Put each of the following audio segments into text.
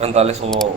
4500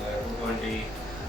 220